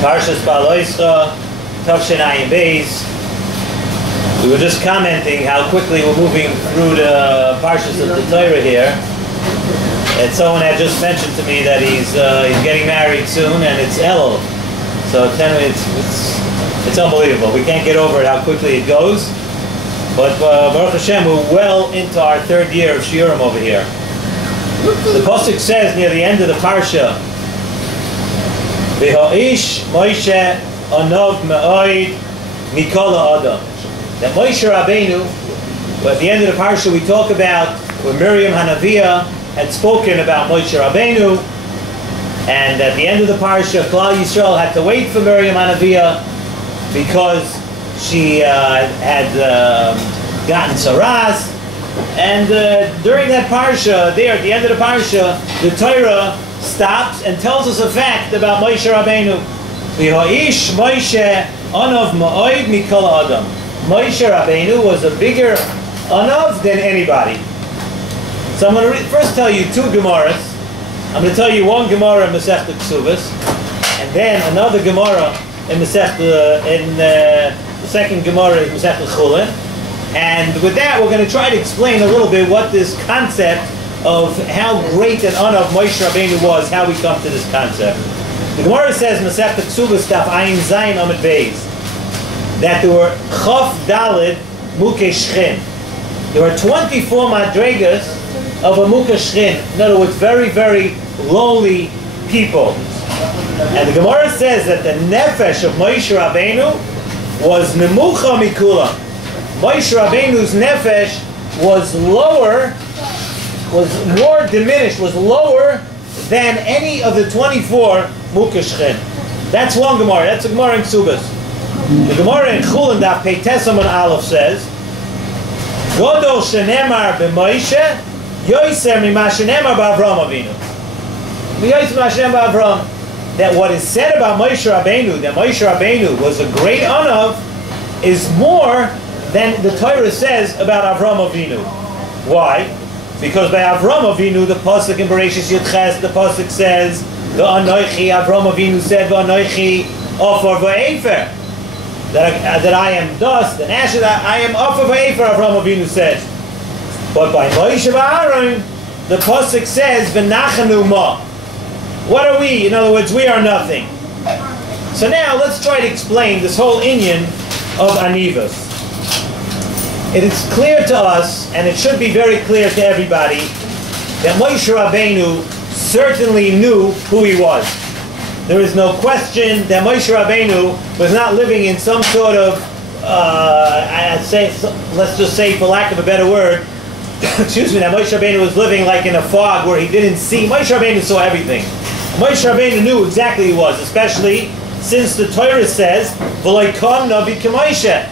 Parshas Behaloscha, Tavshin Beis. We were just commenting how quickly we're moving through the Parshas of the Torah here. And someone had just mentioned to me that he's getting married soon, and it's Elul. So it's unbelievable. We can't get over it how quickly it goes. But Baruch Hashem, we're well into our third year of Shiurim over here. The pasuk says near the end of the parsha, "V'ha'ish Moshe anov me'oid mikol ha'adam." That Moshe Rabbeinu, at the end of the parsha we talk about where Miriam Hanaviah had spoken about Moshe Rabbeinu, and at the end of the parsha, Klal Yisrael had to wait for Miriam Hanaviah because she had gotten saras. And during that parsha, there at the end of the parsha, the Torah stops and tells us a fact about Moshe Rabbeinu. V'ha'ish Moshe anav ma'oid mikol adam. Moshe Rabbeinu was a bigger anav than anybody. So I'm going to first tell you two Gemaras. I'm going to tell you one Gemara in Masechta Ksubas, and then another Gemara in Masechta the second Gemara in Masechta Chulin. And with that, we're going to try to explain a little bit what this concept of how great an anav Moshe Rabbeinu was, how we come to this concept. The Gemara says, Masechta Ksubas Daf Ayin Zayin Amud Beis, that there were Chaf Dalid Mukei Shchin. There were 24 madregas of a Mukei Shchin. In other words, very, very lowly people. And the Gemara says that the nefesh of Moshe Rabbeinu was Nemucha Mikula. Moshe Rabbeinu's nefesh was lower, was more diminished, was lower than any of the 24 Mukei Shchin. That's one Gemara. That's a Gemara in Ksubas. The Gemara in Chulin Daf Pei Tesam and Aleph says, Godol shenemar b'Moshe yoiser mima shenemar b'Avram Avinu. Yoiser mima shenemar b'Avram. That what is said about Moshe Rabbeinu, that Moshe Rabbeinu was a great anav, is more than the Torah says about Avram Avinu. Why? Because by Avram Avinu, the pasuk in Bereshis Yudches, the pasuk says, "V'anoichi," Avram Avinu said, "V'anoichi ofar v'efer." That I am dust and ashes. I am ofar v'efer. Avram Avinu said. But by Moshe v'Aaron, the pasuk says, "V'nachanu ma." What are we? In other words, we are nothing. So now let's try to explain this whole inyan of anivas. It is clear to us, and it should be very clear to everybody, that Moshe Rabbeinu certainly knew who he was. There is no question that Moshe Rabbeinu was not living in some sort of, let's just say for lack of a better word, excuse me, that Moshe Rabbeinu was living like in a fog where he didn't see. Moshe Rabbeinu saw everything. Moshe Rabbeinu knew exactly who he was, especially since the Torah says, "V'lo kam navi k'Moshe,"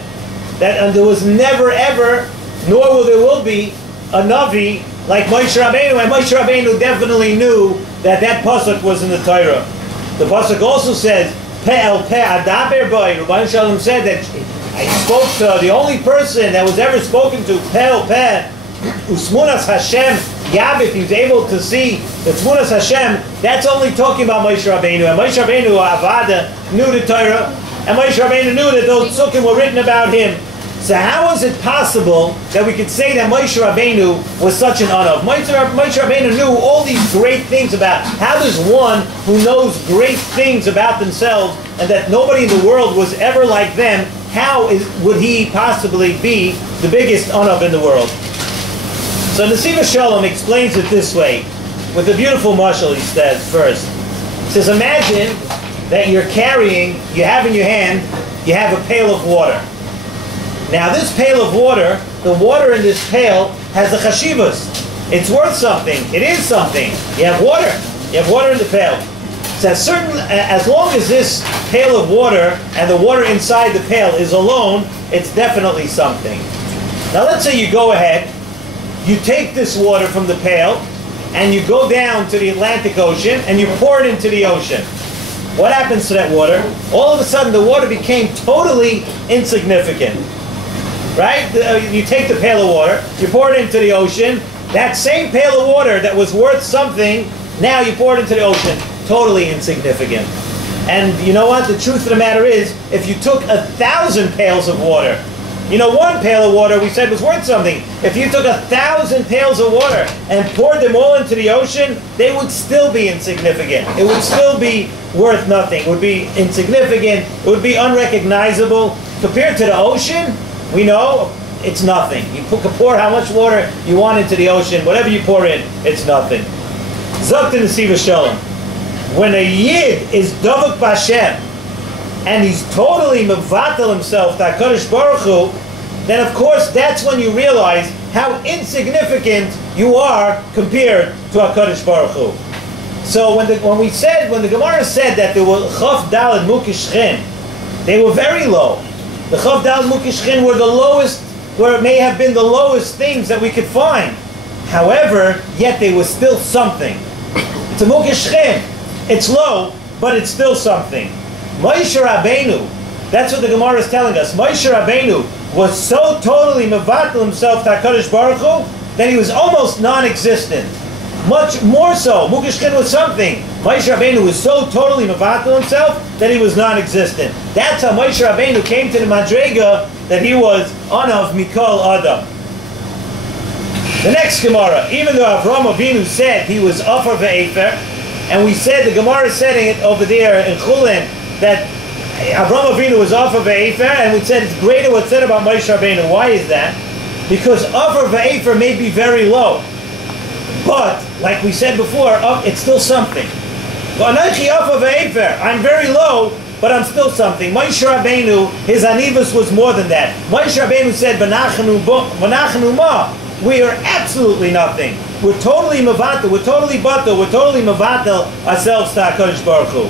that there was never ever, nor will be, a navi like Moshe Rabbeinu, and Moshe Rabbeinu definitely knew that that pasuk was in the Torah. The pasuk also says, "Pe el pe adaber boi." Rabban Shalom said that I spoke to the only person that was ever spoken to, pe el pe, usmunas Hashem yabit. He was able to see the Tmunas Hashem. That's only talking about Moshe Rabbeinu. And Moshe Rabbeinu, Avada, knew the Torah, and Moshe Rabbeinu knew that those psukim were written about him. So how is it possible that we could say that Moshe Rabbeinu was such an anav? Moshe Rabbeinu knew all these great things about. How does one who knows great things about themselves and that nobody in the world was ever like them, would he possibly be the biggest anav in the world? So Nesivas Shalom explains it this way, with a beautiful mashal. He says first. He says, imagine that you have in your hand, you have a pail of water. Now this pail of water, the water in this pail has a chashivas. It's worth something. It is something. You have water. You have water in the pail. So as long as this pail of water and the water inside the pail is alone, it's definitely something. Now let's say you go ahead, you take this water from the pail, and you go down to the Atlantic Ocean, and you pour it into the ocean. What happens to that water? All of a sudden, the water became totally insignificant. Right? You take the pail of water, you pour it into the ocean, that same pail of water that was worth something, now you pour it into the ocean, totally insignificant. And you know what? The truth of the matter is, if you took 1,000 pails of water, you know, one pail of water we said was worth something. If you took 1,000 pails of water and poured them all into the ocean, they would still be insignificant. It would still be worth nothing. It would be insignificant. It would be unrecognizable. Compared to the ocean, we know it's nothing. You can pour how much water you want into the ocean. Whatever you pour in, it's nothing. Zok Nesivas Shalom. When a Yid is Dovuk B'Hashem, and he's totally mevatel himself to HaKadosh Baruch Hu, then of course that's when you realize how insignificant you are compared to HaKadosh Baruch Hu. So when the Gemara said that there were Chaf Daled Mukishchin, they were very low. The Chaf Daled Mukishchin were the lowest, where it may have been the lowest things that we could find. However, yet they were still something. It's a Mukishchin. It's low, but it's still something. Moshe Rabbeinu, that's what the Gemara is telling us. Moshe Rabbeinu was so totally mevatel himself to HaKadosh Baruch Hu that he was almost non-existent. Much more so, Mukishkin was something. Moshe Rabbeinu was so totally mevatel himself that he was non-existent. That's how Moshe Rabbeinu came to the Madrega that he was Anav Mikol Adam. The next Gemara, even though Avraham Avinu said he was Afar Ve'efer, and we said, the Gemara is saying it over there in Chulin, that Avraham Avinu was Afar Ve'efer, and we said it's greater what's said about Moshe Rabbeinu. Why is that? Because Afar Ve'efer may be very low, but like we said before, it's still something. Anachi Afar Ve'efer, I'm very low, but I'm still something. Moshe Rabbeinu, his anivus was more than that. Moshe Rabbeinu said, "V'nachnu ma." We are absolutely nothing. We're totally mevatel. We're totally batel. We're totally mevatel ourselves to HaKadosh Baruch Hu.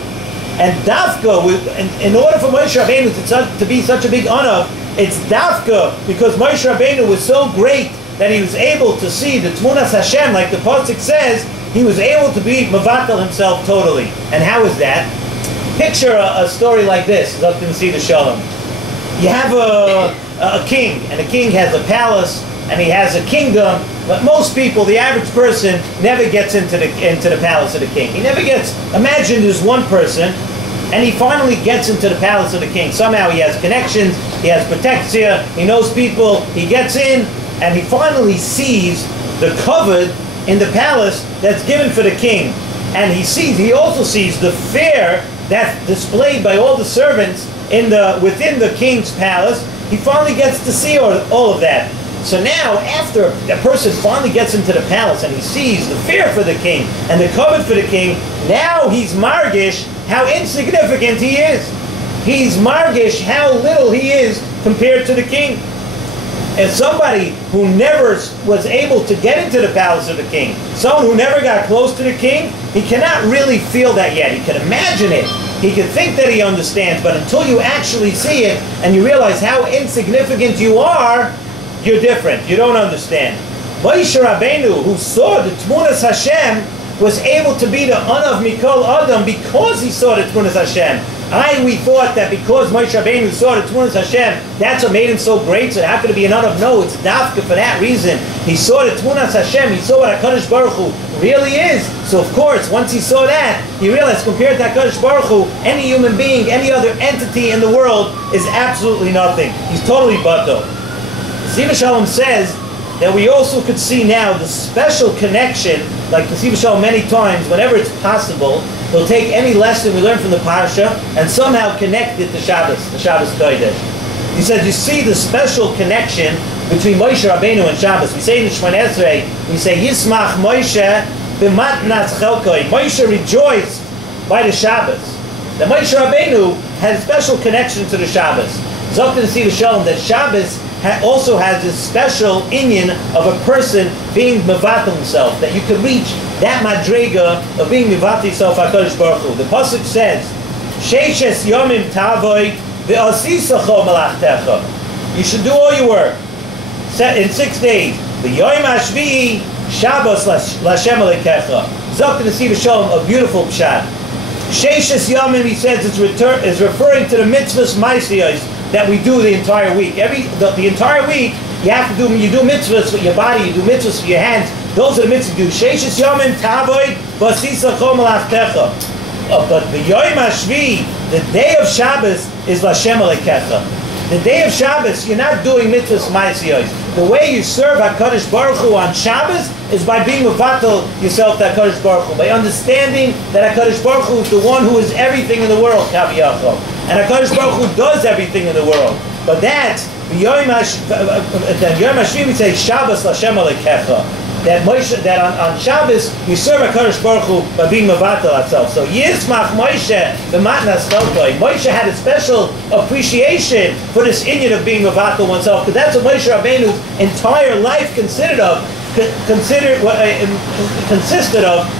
And dafka, in order for Moshe Rabbeinu to be such a big honor, it's dafka because Moshe Rabbeinu was so great that he was able to see the Tmunas Hashem, like the Pasuk says, he was able to be mevatel himself totally. And how is that? Picture a story like this, Zok Nesivas Shalom. You have a king, and the king has a palace, and he has a kingdom, but most people, the average person, never gets into the palace of the king. He never gets. Imagine there's one person, and he finally gets into the palace of the king. Somehow he has connections, he has protectia, he knows people, he gets in, and he finally sees the covered in the palace that's given for the king. And he also sees the fare that's displayed by all the servants within the king's palace. He finally gets to see all of that. So now, after a person finally gets into the palace and he sees the fear for the king and the covet for the king, now he's margish how insignificant he is. He's margish how little he is compared to the king. As somebody who never was able to get into the palace of the king, someone who never got close to the king, he cannot really feel that yet. He can imagine it. He can think that he understands, but until you actually see it and you realize how insignificant you are, you're different. You don't understand. Moshe Rabbeinu, who saw the Tmunas Hashem, was able to be the Anav Mikol Adam because he saw the Tmunas Hashem. We thought that because Moshe Rabbeinu saw the Tmunas Hashem, that's what made him so great. So how could it be an Anav? No, it's dafka for that reason. He saw the Tmunas Hashem. He saw what HaKadosh Baruch Hu really is. So of course, once he saw that, he realized compared to HaKadosh Baruch Hu, any human being, any other entity in the world is absolutely nothing. He's totally bato. Nesivas Shalom says that we also could see now the special connection, like Nesivas Shalom many times, whenever it's possible, he'll take any lesson we learn from the Parsha and somehow connect it to Shabbos, the Shabbos Kodesh. He says, you see the special connection between Moshe Rabbeinu and Shabbos. We say in the Shemona Esrei, we say, Yismach Moshe b'matnatz chelkoi. Moshe rejoiced by the Shabbos. That Moshe Rabbeinu had a special connection to the Shabbos. Zok Nesivas Shalom, that Shabbos also has this special inyan of a person being mevatel himself, that you can reach that madrega of being mevatel himself HaKadosh Baruch Hu. The pasuk says, "Sheishes yomim tavoy ve'asisacho malachtecha." You should do all your work in 6 days. V'yoyim hashvi'i Shabbos l'Hashem alekecha. Zok Nesivas Shalom, a beautiful pshat. Sheishes yomim, he says, is referring to the mitzvahs ma'asiyos that we do the entire week. The entire week, you do mitzvahs with your body, you do mitzvahs with your hands. Those are the mitzvahs you do. Sheishes yomim tavoid v'asisacho malachtecha. But the Yom HaShvi, the day of Shabbos, is Lashem Alekecha. The day of Shabbos, you're not doing mitzvahs ma'asiyos. The way you serve HaKadosh Baruch Hu on Shabbos is by being mevatel yourself to HaKadosh Baruch Hu, by understanding that HaKadosh Baruch Hu is the one who is everything in the world, Kaviyachol. And HaKadosh Baruch Hu does everything in the world. But that, Yom HaShvi, we say Shabbos Lashem Alekecha. That on Shabbos you serve HaKadosh Baruch Hu by being mevatel ourselves. So Yismach Moshe b'matnas chelkoi. Moshe had a special appreciation for this inyan of being mevatel oneself, because that's what Moshe Rabbeinu's entire life consisted of.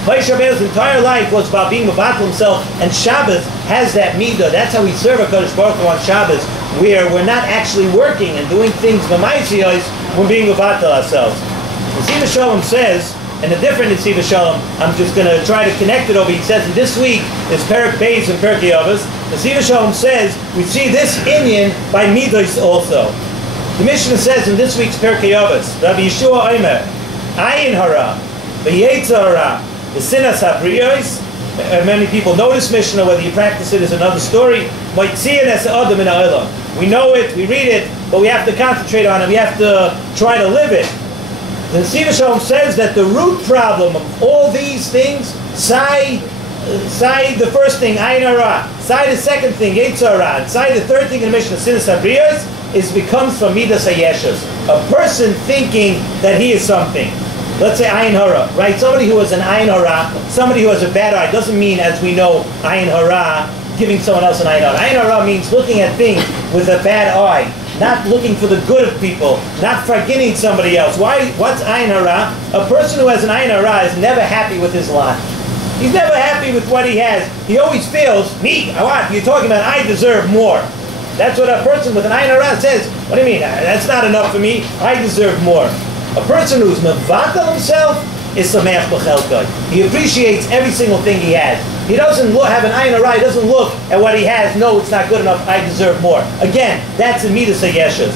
Moshe Rabbeinu's entire life was about being mevatel himself, and Shabbos has that midah. That's how we serve HaKadosh Baruch Hu on Shabbos, where we're not actually working and doing things b'maisiyos, we're being mevatel ourselves. Nesivas Shalom says, and a different Nesivas Shalom, I'm just going to try to connect it over. He says this week is Perek Beis and Perek Yavos. Nesivas Shalom says we see this inyan by midos also. The Mishnah says in this week's Perek Yavos, Rabbi Yeshua Omer, Ayin hara, v'yetzer hara, v'sinas habriyos. Many people know this Mishnah. Whether you practice it is another story. We know it, we read it, but we have to concentrate on it. We have to try to live it. The Nesivas Shalom says that the root problem of all these things, Sai the first thing, Ayin hara, Sai the second thing, Yetzer hara, Sai the third thing in the Mishnah, Sinas Habriyos, becomes from Midas Hayeshus. A person thinking that he is something. Let's say Ayin hara, right? Somebody who has an Ayin hara, somebody who has a bad eye, doesn't mean, as we know, Ayin hara, giving someone else an Ayin hara. Ayin hara means looking at things with a bad eye. Not looking for the good of people, not forgetting somebody else. Why? What's Ayin hara? A person who has an Ayin hara is never happy with his lot. He's never happy with what he has. He always feels, me, you're talking about I deserve more. That's what a person with an Ayin hara says. What do you mean? That's not enough for me. I deserve more. A person who's mevatel himself is sameach b'chelkai. He appreciates every single thing he has. He doesn't have an Ayin hara. He doesn't look at what he has. No, it's not good enough. I deserve more. Again, that's in Midas Hayeshus.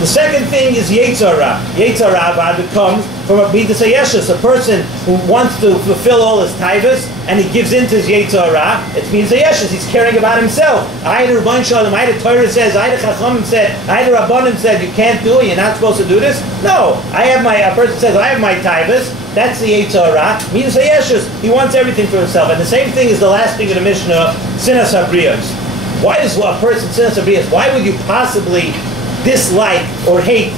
The second thing is Yetzer hara. Yetzer hara comes from a Midas Hayeshus, a person who wants to fulfill all his taivas, and he gives in to his Yetzer hara. It's Midas Hayeshus. He's caring about himself. Either Rabban Shalom, either Torah says, either Chachamim said, either Rabbanim said, you can't do it, you're not supposed to do this. No, a person says, I have my taivas. That's the Yetzer hara. Midas Hayeshus. He wants everything for himself. And the same thing is the last thing in the Mishnah, Sinas Habriyos. Why does a person Sinas Habriyos? Why would you possibly dislike or hate,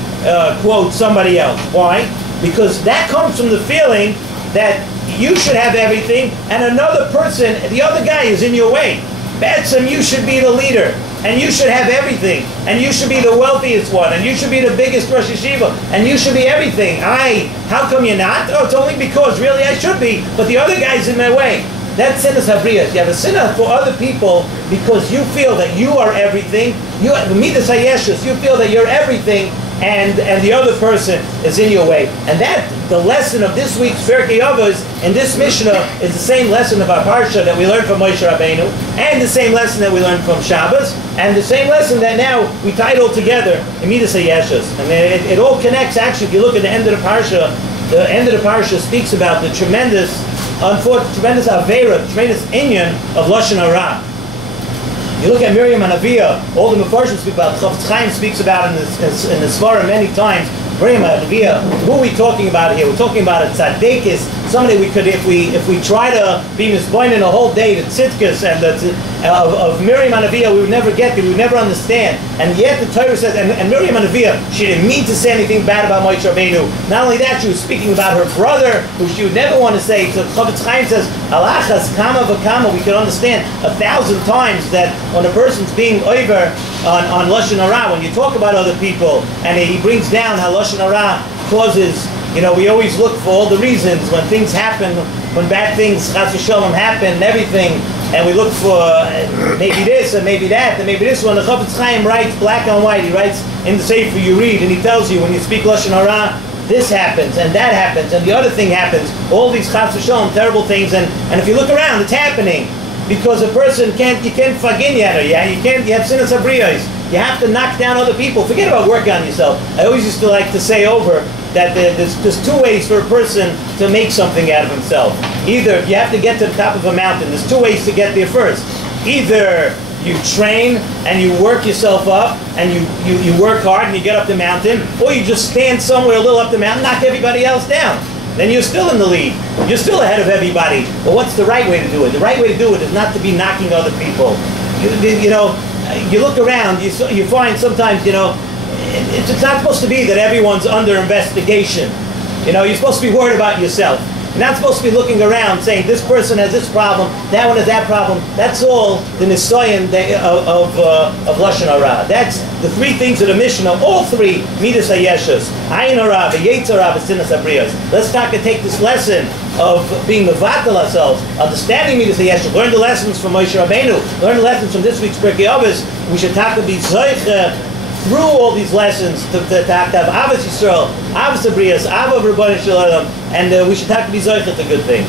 quote, somebody else? Why? Because that comes from the feeling that you should have everything and another person, the other guy, is in your way. Batsam, you should be the leader, and you should have everything, and you should be the wealthiest one, and you should be the biggest Rosh Yeshiva, and you should be everything. How come you're not? Oh, it's only because really I should be, but the other guy's in my way. That's sinas habriyas. You have a sinah for other people because you feel that you are everything. You midas hayeshus. You feel that you're everything, and the other person is in your way. And that the lesson of this week's Perkei Avos in this Mishnah is the same lesson of our parsha that we learned from Moshe Rabbeinu, and the same lesson that we learned from Shabbos, and the same lesson that now we tie it all together in midas hayeshus. And it all connects. Actually, if you look at the end of the parsha speaks about the tremendous avera, tremendous inyan of Lashon Hara. You look at Miriam and Aviyah, all the Mefarshim speak about, Chofetz Chaim speaks about in the Svarah many times. Miriam and Aviyah, who are we talking about here? We're talking about a tzaddikis, somebody we could, if we try to be mispointed a whole day, the tzidkas and of Miriam and Aviyah, we would never get it, we would never understand. And yet the Torah says, and Miriam and Aviyah, she didn't mean to say anything bad about Moshe Rabbeinu. Not only that, she was speaking about her brother, who she would never want to say. So Chofetz Chaim says, Alachas kama v'kama, we can understand 1,000 times that when a person's being over on Lashon Hara, when you talk about other people, and he brings down how Lashon Hara causes, we always look for all the reasons when things happen, when bad things, Chas v'Shalom, happen and everything, and we look for maybe this and maybe that and maybe this one. The Chofetz Chaim writes black on white. He writes in the Sefer you read, and he tells you when you speak Lashon Hara, this happens and that happens and the other thing happens. All these Chas v'Shalom, terrible things, and if you look around, it's happening. because a person you can't fagin yet, you have sinas abriyos. You have to knock down other people. Forget about working on yourself. I always used to like to say over that there's two ways for a person to make something out of himself. Either you have to get to the top of a mountain. There's two ways to get there first. Either you train and you work yourself up and you work hard and you get up the mountain, or you just stand somewhere a little up the mountain, knock everybody else down. Then you're still in the lead. You're still ahead of everybody. But what's the right way to do it? The right way to do it is not to be knocking other people. You look around, you find sometimes, it's not supposed to be that everyone's under investigation. You're supposed to be worried about yourself. You're not supposed to be looking around saying this person has this problem, that one has that problem. That's all the nisoyan of Lashon Hara. That's the three things of the Mishnah, all three midas hayeshus. Ayin hara, v'yetzer hara, v'sinas abriyos. Let's take this lesson of being mevatel ourselves, understanding midas hayeshus. Learn the lessons from Moshe Rabbeinu. Learn the lessons from this week's Pirkei Avos. We should talk to be zoich through all these lessons to have Avos Yisrael, Avos Abriyos, Avos Rebbeinu Shalom, and we should talk to be zoich to good things.